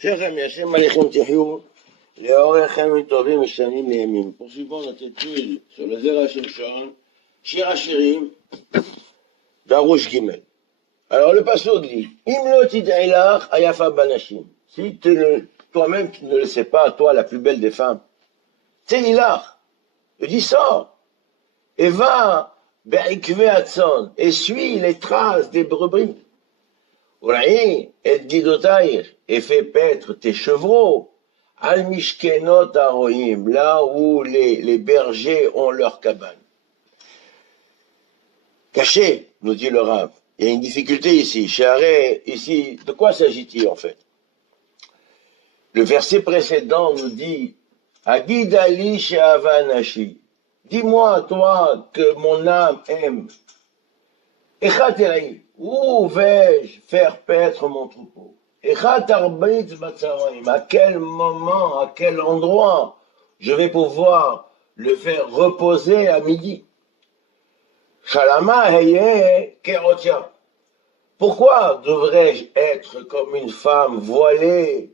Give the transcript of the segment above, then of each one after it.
chers amis, Hachem Alechem Tihyou, Léorechem Tovim Mishanim Nehemim. Poursuivons notre étude sur le Zera Shimshon, Shir Hashirim, d'Arouche Gimel. Alors le passage dit, Imlo Tid'ilach Ayafa Banashim. Si toi-même tu ne le sais pas, toi la plus belle des femmes, Tid'ilach, il dit sors, et va, Be'ikve Atson, et suis les traces des brebis. Uraï, et Gidotaïr, et fais paître tes chevreaux, al mishkenot aroim, là où les bergers ont leur cabane. Caché, nous dit le Rav. Il y a une difficulté ici. Chez ici, de quoi s'agit-il en fait? Le verset précédent nous dit, Agidali she'avanashi. Dis-moi, toi, que mon âme aime. Echateri, où vais-je faire paître mon troupeau? À quel moment, à quel endroit je vais pouvoir le faire reposer à midi? Pourquoi devrais-je être comme une femme voilée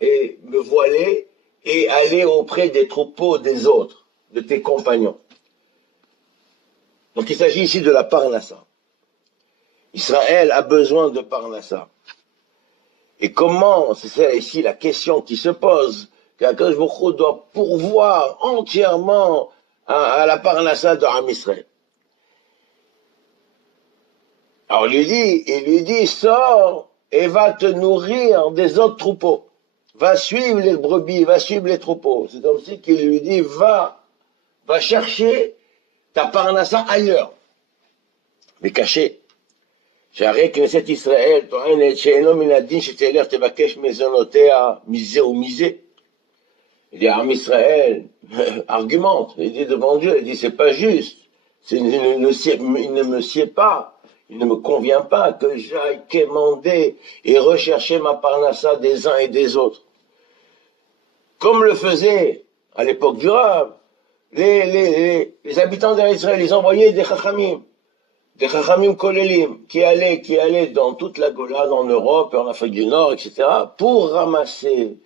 et me voiler et aller auprès des troupeaux des autres, de tes compagnons? Donc il s'agit ici de la parnassa. Israël a besoin de parnassa. Et comment, c'est ça ici la question qui se pose, qu'Akadosh Baruch Hu doit pourvoir entièrement à la parnassa de Am Israël. Alors il lui dit, sors et va te nourrir des autres troupeaux. Va suivre les brebis, va suivre les troupeaux. C'est comme si qu'il lui dit, va chercher ta parnassa ailleurs. Mais caché. שהרי כנסת ישראל טוענת שאינו מן הדין שתלך תבקש מזונותיה מזה ומזה. Il dit, Am Israël argumente, il dit devant Dieu, il dit c'est pas juste, il ne me sied pas, il ne me convient pas que j'aille quémander et rechercher ma parnassa des uns et des autres. Comme le faisaient à l'époque du Rav, les habitants d'Israël, ils envoyaient des chachamim kolelim, qui allaient dans toute la Golade, en Europe, en Afrique du Nord, etc., pour ramasser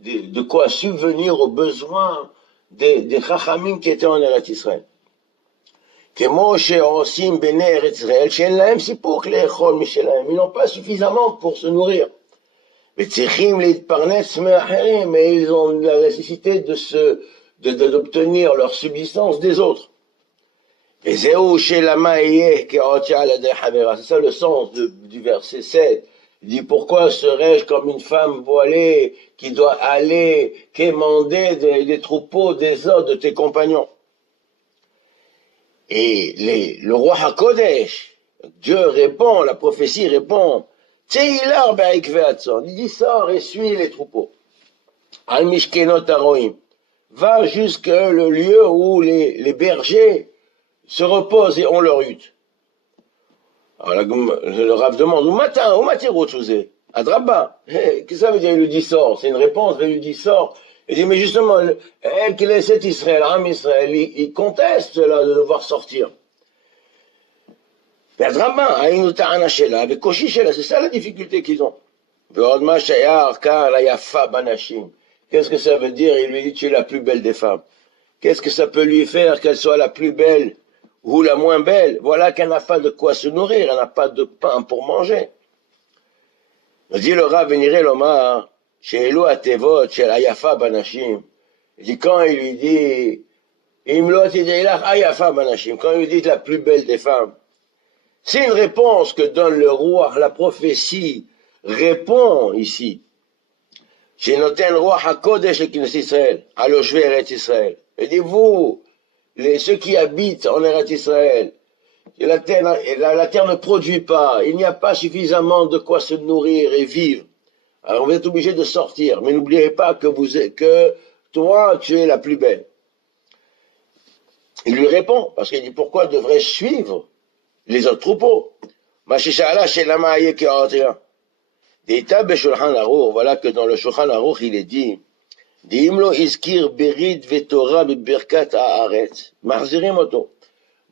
de quoi subvenir aux besoins des chachamim qui étaient en Eretz Israël. Ils n'ont pas suffisamment pour se nourrir. Mais ils ont la nécessité d'obtenir leur subsistance des autres. Et c'est ça le sens du verset 7. Il dit, pourquoi serais-je comme une femme voilée qui doit aller quémander des troupeaux des autres de tes compagnons? Et le roi HaKodesh, Dieu répond, la prophétie répond, il dit, sors et suis les troupeaux. Al mishkenot aroim. Va jusque le lieu où les bergers se reposent et ont leur hutte. Alors le Rav demande, où Adraba. Qu'est-ce que ça veut dire? Il lui dit sort. C'est une réponse, il lui dit sort. Il dit, mais justement, elle qui laisse cet Israël, Am Israël, il conteste là de devoir sortir. C'est ça la difficulté qu'ils ont. Qu'est-ce que ça veut dire? Il lui dit, tu es la plus belle des femmes. Qu'est-ce que ça peut lui faire qu'elle soit la plus belle ou la moins belle? Voilà qu'elle n'a pas de quoi se nourrir, elle n'a pas de pain pour manger. Il dit le Rav Veniré Lomar, chez Elo Atevot, chez Ayafa Banashim. Il dit quand il lui dit, Imlo Tid'ilach Ayafa Banashim, quand il lui dit la plus belle des femmes, c'est une réponse que donne le roi, la prophétie répond ici. Chez Noten Roi HaKodesh et Knesset Israël, à l'Oshvé Eretz Israël. Il dit vous, ceux qui habitent en Eretz Israël, la terre ne produit pas, il n'y a pas suffisamment de quoi se nourrir et vivre. Alors vous êtes obligé de sortir, mais n'oubliez pas que toi, tu es la plus belle. Il lui répond, parce qu'il dit, pourquoi devrais-je suivre les autres troupeaux? Voilà que dans le Shulchan Aruch, il est dit,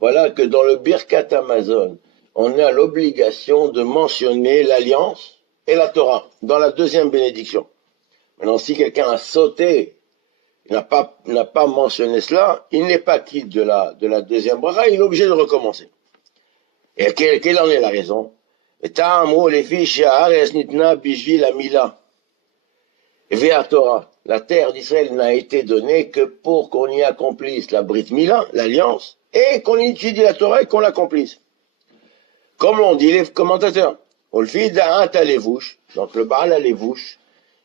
voilà que dans le Birkat Amazon, on a l'obligation de mentionner l'alliance et la Torah dans la deuxième bénédiction. Maintenant, si quelqu'un a sauté, il n'a pas mentionné cela, il n'est pas quitte de la deuxième bracha, il est obligé de recommencer. Et quelle en est la raison? La terre d'Israël n'a été donnée que pour qu'on y accomplisse la Brit Mila, l'alliance, et qu'on étudie la Torah et qu'on l'accomplisse. Comme l'ont dit les commentateurs. Donc le Baal Alevouche,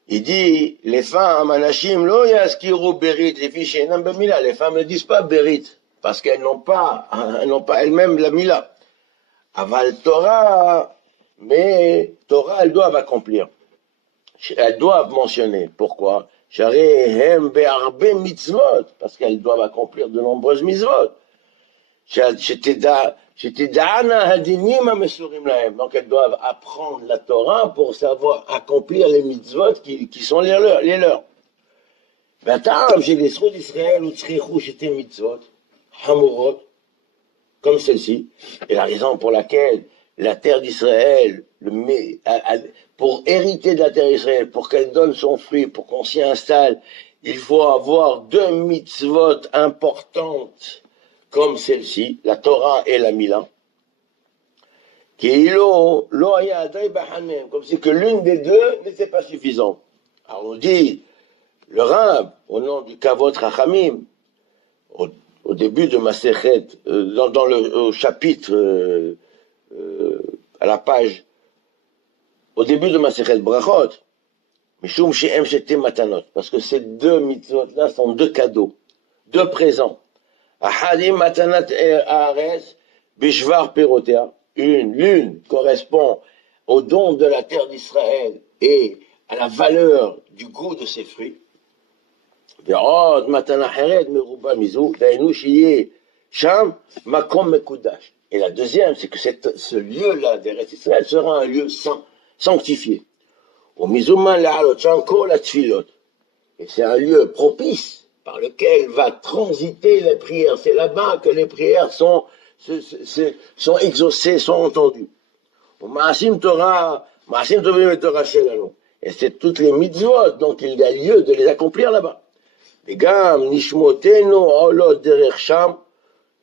il dit, les femmes, anashim, lo yaskiru berit, les filles chez Mila, les femmes ne disent pas berit, parce qu'elles n'ont pas elles-mêmes la Mila. Aval Torah, mais Torah, elles doivent accomplir. Elles doivent mentionner. Pourquoi? Parce qu'elles doivent accomplir de nombreuses mitzvot. Donc elles doivent apprendre la Torah pour savoir accomplir les mitzvot qui sont les leurs. Comme celle-ci. Et la raison pour laquelle la terre d'Israël, pour hériter de la terre d'Israël, pour qu'elle donne son fruit, pour qu'on s'y installe, il faut avoir deux mitzvot importantes comme celle-ci, la Torah et la Mila, comme si que l'une des deux n'était pas suffisante. Alors on dit, le Rab, au nom du Kavod Rachamim, au début de Masechet, au chapitre, à la page, au début de Masechet Brachot, Mishum She'em Shetem Matanot, parce que ces deux mitzvot-là sont deux cadeaux, deux présents. Ahadim Matanat Haaretz Bishvar Perotea, l'une correspond au don de la terre d'Israël et à la valeur du goût de ses fruits. Et la deuxième, c'est que ce lieu-là d'Eretz Israël sera un lieu sanctifié. Et c'est un lieu propice par lequel va transiter les prières. C'est là-bas que les prières sont exaucées, sont entendues. Et c'est toutes les mitzvot, donc il y a lieu de les accomplir là-bas.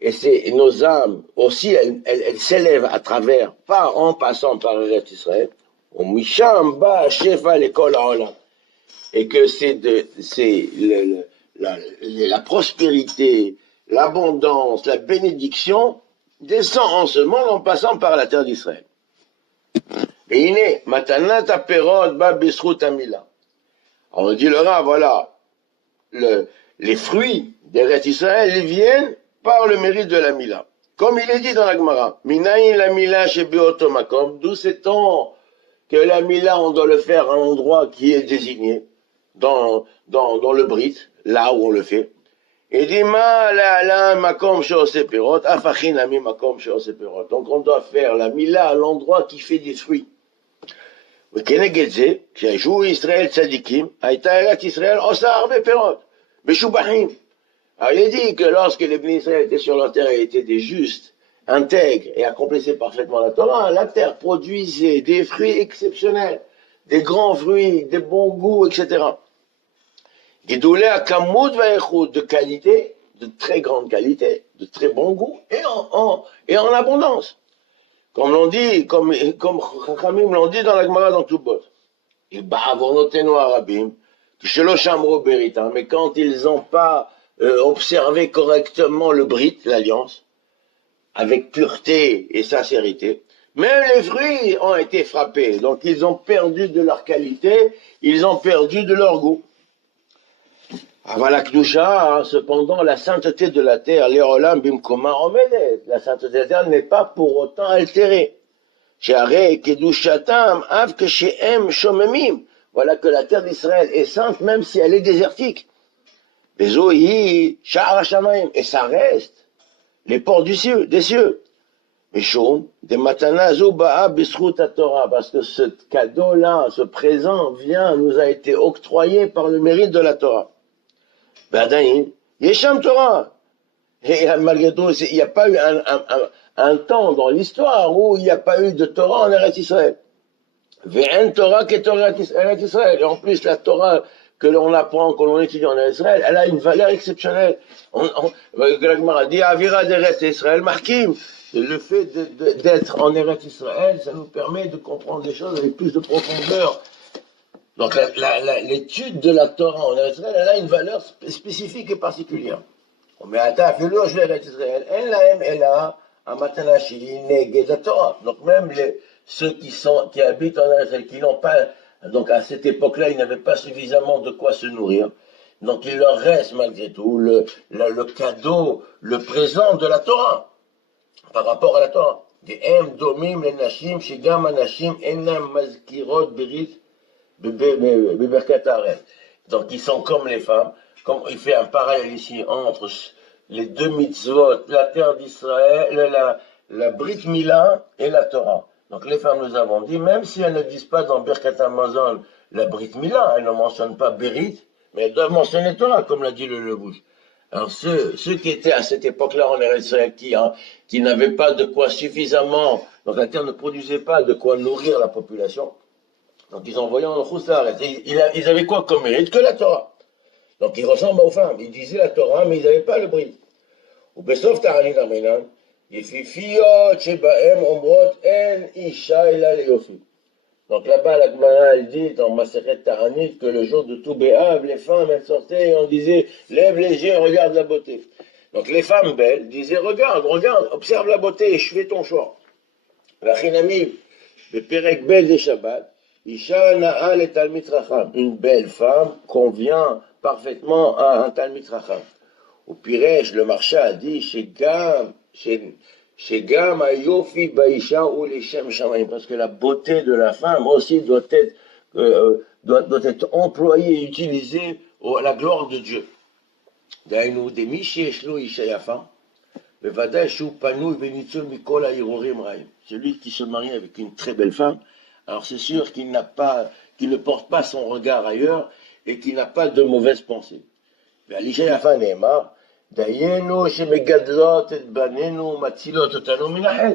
Et c'est nos âmes aussi, elles s'élèvent à travers, en passant par Eretz Israël. Et que c'est la prospérité, l'abondance, la bénédiction descend en ce monde en passant par la terre d'Israël. Et il est matanat aperot ba besrut amila. On dit le Rav, voilà, les fruits d'Eretz Israël, ils viennent par le mérite de la Mila. Comme il est dit dans la Gemara, Minaïn la Mila chez Beotomakom, d'où sait-on que la Mila, on doit le faire à un endroit qui est désigné, dans le Brit, là où on le fait. Et dit, makom sheoseperot, afachin ami makom sheoseperot. Donc on doit faire la Mila à l'endroit qui fait des fruits. וכנגד כשישבו ישראל צדיקים, הייתה ארץ ישראל עושה הרבה פירות, משובחים. Alors il est dit que lorsque les bénis Israël étaient sur leur terre et étaient des justes, intègres et accomplissaient parfaitement la Torah, la terre produisait des fruits exceptionnels, des grands fruits, des bons goûts, etc. Gidoulé à kamoud vaïchoud, de qualité, de très grande qualité, de très bon goût, et en abondance. Comme l'on dit, comme Chachamim l'ont dit dans la Gemara dans Tubot. Ils ba'avonotenu arabim, shelo shamro beritam, mais quand ils n'ont pas observé correctement le brit, l'alliance, avec pureté et sincérité, même les fruits ont été frappés, donc ils ont perdu de leur qualité, ils ont perdu de leur goût. Avala Kdusha, cependant, la sainteté de la terre, l'Eolam bimkoma omedet, la sainteté de la terre n'est pas pour autant altérée. She'arei kedushatam av keshe'em shomemim. Voilà que la terre d'Israël est sainte même si elle est désertique. Bezohi sha'ar hashamayim, et ça reste les portes des cieux. Mishum de matana zo ba'a bisrut Torah, parce que ce cadeau-là, ce présent nous a été octroyé par le mérite de la Torah. Badaïn, Yesham Torah. Et malgré tout, il n'y a pas eu un temps dans l'histoire où il n'y a pas eu de Torah en Eretz Israël. Ve'en Torah que Torah Eretz Israël. Et en plus, la Torah que l'on apprend, que l'on étudie en Eretz Israël, elle a une valeur exceptionnelle. La Gemara dit, Avira d'Eretz Israël, Markim. Le fait d'être en Eretz Israël, ça nous permet de comprendre les choses avec plus de profondeur. Donc l'étude de la Torah en Eretz Israël, elle a une valeur spécifique et particulière. Mais attends, fais-le, je l'Eretz Israël. En lahem ela, amatanashi, neged la Torah. Donc même ceux qui habitent en Eretz Israël, qui n'ont pas, donc à cette époque-là, ils n'avaient pas suffisamment de quoi se nourrir. Donc il leur reste malgré tout le cadeau, le présent de la Torah, par rapport à la Torah. Des em domim les nashim, shigam anashim, enam mazkirot berit, beberkat haaretz. Donc ils sont comme les femmes. Comme il fait un parallèle ici entre les deux mitzvot, la terre d'Israël, la Brit Mila et la Torah. Donc les femmes, nous avons dit, même si elles ne disent pas dans Birkat Hamazon la Brit Mila, elles ne mentionnent pas Berit, mais elles doivent mentionner Torah, comme l'a dit le Lebouz. Alors ceux qui étaient à cette époque-là en Eretz Israël, qui n'avaient pas de quoi suffisamment, donc la terre ne produisait pas de quoi nourrir la population, donc ils envoyaient en Khoussar. Ils avaient quoi comme mérite? Que la Torah. Donc ils ressemblent aux femmes. Ils disaient la Torah, mais ils n'avaient pas le bris. Ou בסוף תענית המינן, יפיפיות שבהם אומרות אין אישה אלא ליופי. Donc là-bas, la Gemara, elle dit dans Masechet Ta'anit que le jour de Tou B'Av, les femmes, elles sortaient et on disait lève les yeux, regarde la beauté. Donc les femmes belles disaient regarde, observe la beauté et je fais ton choix. La Chinami, le Perek Bel des Shabbat, Isha Na'al et Talmid Racham. Une belle femme convient parfaitement à un Talmid Racham. Au Piresh, le Marsha a dit Shegam Ayofi Baisha ou les Shem Shamayim, parce que la beauté de la femme aussi doit être employée et utilisée à la gloire de Dieu. Dainu de Mishi Eshlo Isha Yafa, Bevada Shu Panu Venitzul Mikol Airorim Raim. Celui qui se marie avec une très belle femme, alors c'est sûr qu'il ne porte pas son regard ailleurs et qu'il n'a pas de mauvaises pensées. והאישה יפה נאמר, דיינו שמגדלות את בנינו, מצילות אותנו מן החטא.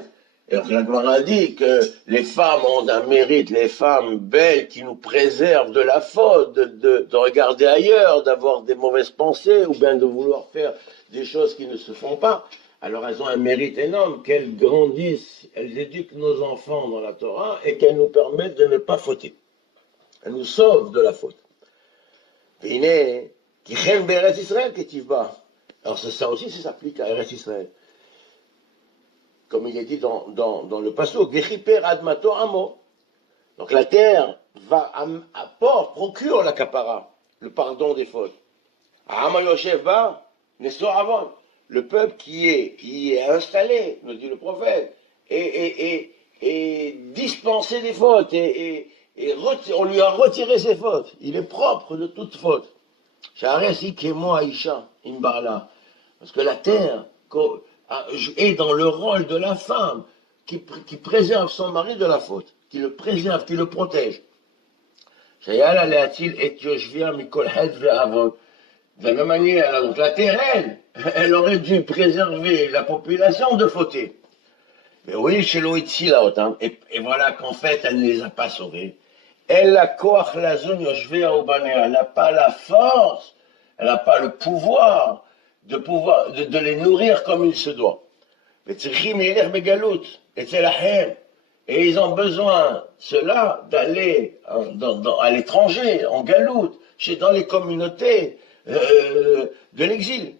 Et la Gemara dit que les femmes ont un mérite, les femmes belles qui nous préservent de la faute, de regarder ailleurs, d'avoir des mauvaises pensées ou bien de vouloir faire des choses qui ne se font pas. Alors elles ont un mérite énorme, qu'elles grandissent, elles éduquent nos enfants dans la Torah et qu'elles nous permettent de ne pas fauter. Elles nous sauvent de la faute. Véné, qui chen be'Eretz Israël ketivba. Alors ça aussi, ça s'applique à Eretz Israël. Comme il est dit dans le pasuk, Vechiper admato amo. Donc la terre procure la kapara, le pardon des fautes. Amo yoshev ba, neso avon. Le peuple qui est installé, nous dit le prophète, est dispensé des fautes, on lui a retiré ses fautes. Il est propre de toute faute. Parce que la terre est dans le rôle de la femme qui préserve son mari de la faute, qui le préserve, qui le protège. De la même manière, donc la terre, elle aurait dû préserver la population de fauter. Mais oui, chez l'Oitzi, là, autant. Et voilà qu'en fait, elle ne les a pas sauvés. Elle n'a pas la force, elle n'a pas le pouvoir de les nourrir comme il se doit. Et ils ont besoin, ceux-là, d'aller à l'étranger, en galoute, dans les communautés de l'exil.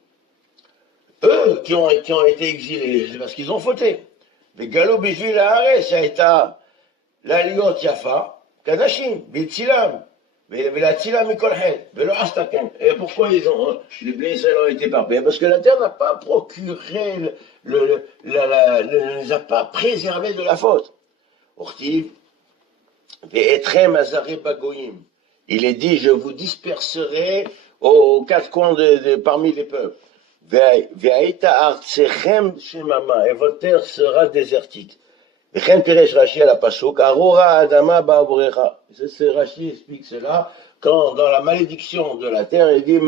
Eux qui ont été exilés, c'est parce qu'ils ont fauté. Mais galop bijou la ça a été la liot yafa. Kadashim, Bitzilam, Velatzilam Mikolhed, Velo Astaken. Et pourquoi les blessés ont été parfaits? Parce que la terre n'a pas procuré, ne les a pas préservés de la faute. Ortiv, Ve'etrem Azare Bagoyim. Il est dit, je vous disperserai aux quatre coins parmi les peuples. Ve'aita Artsechem Shemama, et votre terre sera désertique. C'est Rashi explique cela quand dans la malédiction de la terre il dit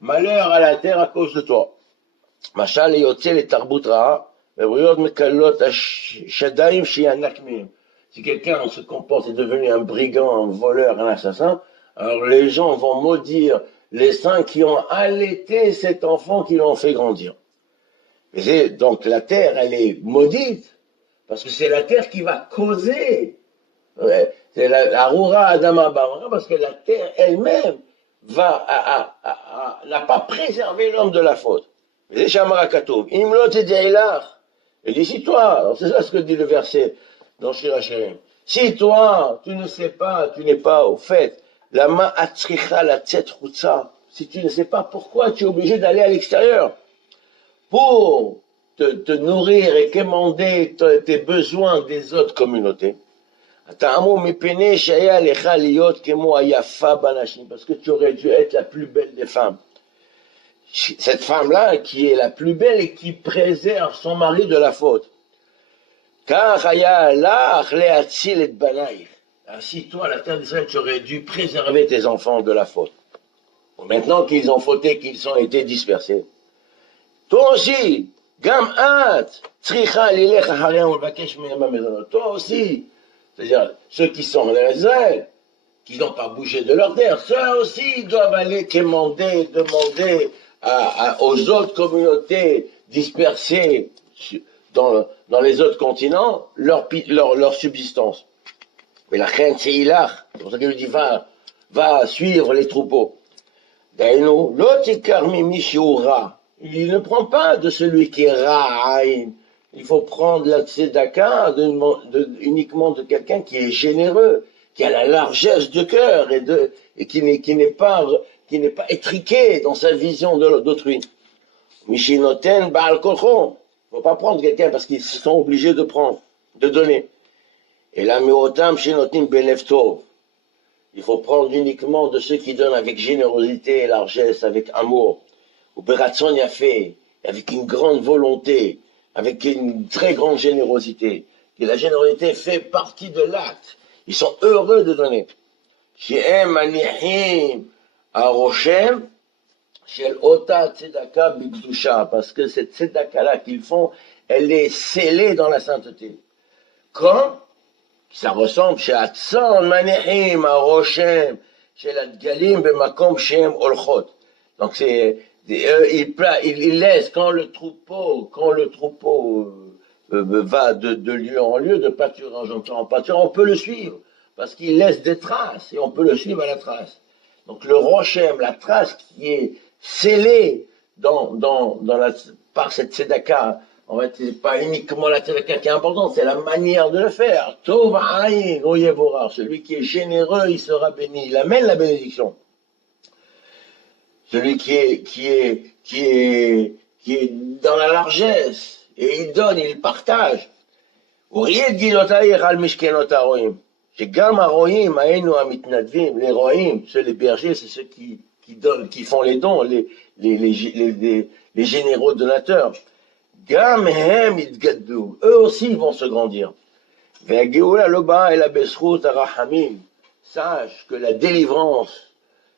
malheur à la terre à cause de toi. Machal yotze le tarbutra Si quelqu'un se comporte, est devenu un brigand, un voleur, un assassin, alors les gens vont maudire les saints qui ont allaité cet enfant, qui l'ont fait grandir. Donc la terre, elle est maudite, parce que c'est la terre qui va causer. Ouais, c'est la Roura Adama Bamara, parce que la terre elle-même n'a pas préservé l'homme de la faute. Mais Shamara Katov, Imlot et Deilar. Il dit, si toi, c'est ça ce que dit le verset dans Shirachirim. Si toi, tu ne sais pas, tu n'es pas au fait, la main atricha la tête routsa, si tu ne sais pas pourquoi tu es obligé d'aller à l'extérieur pour te nourrir et quémander tes besoins des autres communautés. Parce que tu aurais dû être la plus belle des femmes. Cette femme-là, qui est la plus belle et qui préserve son mari de la faute. Car ainsi, toi, la terre d'Israël, tu aurais dû préserver tes enfants de la faute. Maintenant qu'ils ont fauté, qu'ils ont été dispersés. Toi aussi, toi aussi, c'est-à-dire ceux qui sont en Israël, qui n'ont pas bougé de leur terre, ceux aussi doivent aller demander aux autres communautés dispersées dans les autres continents leur subsistance. Mais la reine c'est Ilach, c'est pour ça qu'il lui dit va suivre les troupeaux. Daïno, l'otikar mimishura, il ne prend pas de celui qui est ra'aïn. Il faut prendre la tzedaka uniquement de quelqu'un qui est généreux, qui a la largesse de cœur et qui n'est pas étriqué dans sa vision d'autrui. Mishinoten ba'al kochon. Il ne faut pas prendre quelqu'un parce qu'ils sont obligés de donner. Et la meotam shinotim belev tov. Il faut prendre uniquement de ceux qui donnent avec générosité et largesse, avec amour. Ou beratson yafé, avec une grande volonté, avec une très grande générosité. Et la générosité fait partie de l'acte. Ils sont heureux de donner. She'em anihim aroshem shel ota tzedaka b'kdusha, parce que cette tzedaka-là qu'ils font, elle est scellée dans la sainteté. Comme ça ressemble chez Atsan Manehim Aroshem, chez l'Adgalim Bemakom Shem Olchot. Donc il laisse quand le troupeau va de lieu en lieu, de pâturage en pâturage, on peut le suivre parce qu'il laisse des traces et on peut le suivre à la trace. Donc le Rochem, la trace qui est scellée par cette tzedaka. En fait, c'est pas uniquement la tzedaka qui est importante, c'est la manière de le faire. Tov ha'ayin oyevorach, celui qui est généreux, il sera béni. Il amène la bénédiction. Celui qui est dans la largesse, et il donne, il partage. Uried gilotayir al mishkenot haroim. Shegam haroim haenu hamitnadvim, les roim, les bergers, c'est ceux qui donnent, qui font les dons, les généraux donateurs. Eux aussi vont se grandir. Sache que la délivrance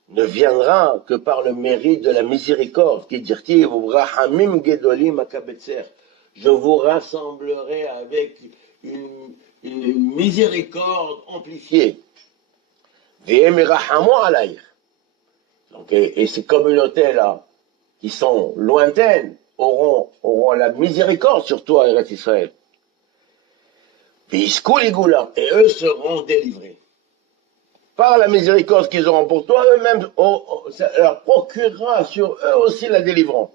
ne viendra que par le mérite de la miséricorde. Je vous rassemblerai avec une miséricorde amplifiée. Donc, et ces communautés-là, qui sont lointaines, auront la miséricorde sur toi, Eretz Israël. Et eux seront délivrés. Par la miséricorde qu'ils auront pour toi, eux-mêmes, ça leur procurera sur eux aussi la délivrance.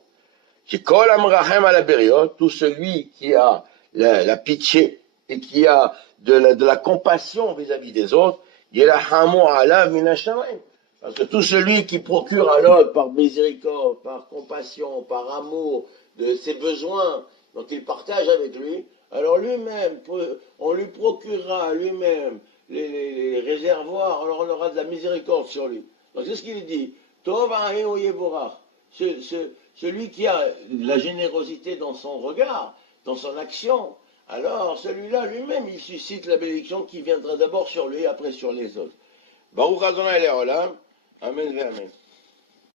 Tout celui qui a la pitié et qui a de la compassion vis-à-vis des autres, parce que tout celui qui procure à l'autre par miséricorde, par compassion, par amour de ses besoins dont il partage avec lui, alors lui-même, on lui procurera à lui-même les réservoirs, alors on aura de la miséricorde sur lui. Donc c'est ce qu'il dit. Celui qui a la générosité dans son regard, dans son action, alors celui-là lui-même, il suscite la bénédiction qui viendra d'abord sur lui, après sur les autres. Baruch Adonai Le'olam. Amen, amen.